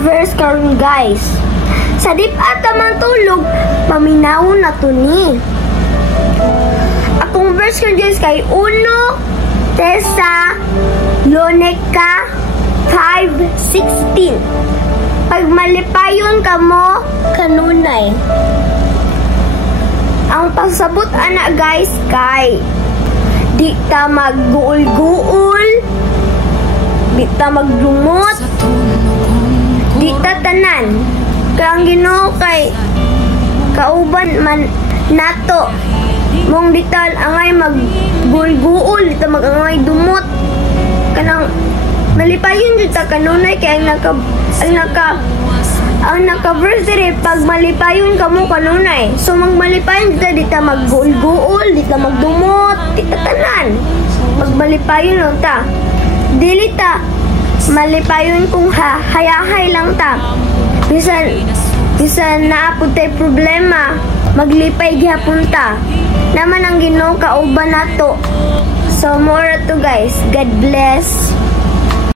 verse karon guys. Sa dip-at tamang tulog, paminawon na to ni. Akong verse karon guys kay 1 Tesalonica 5:16. Pag malipayon ka mo, kanunay. Ang pasabot ana guys kay di ta magguul-guul, di ta maglumot, di ta tanan. Kaya ang Ginoo kay kauban man nato. Mong di ta angay magguul-guul, di ta magangay dumot. Kanang malipayon jud ta kanunay kay ang naka-verse dire pag malipayon ka mo kanunay. So magmalipayon di ta magguul-guul, di ta magdumot, di ta tanan. Magmalipayon lang ta. Dili ta malipayon kung hayahay lang ta. Bisan naapod tay problema, maglipay gihapon ta. Naman ang Ginoo kauban nato. So more to guys. God bless.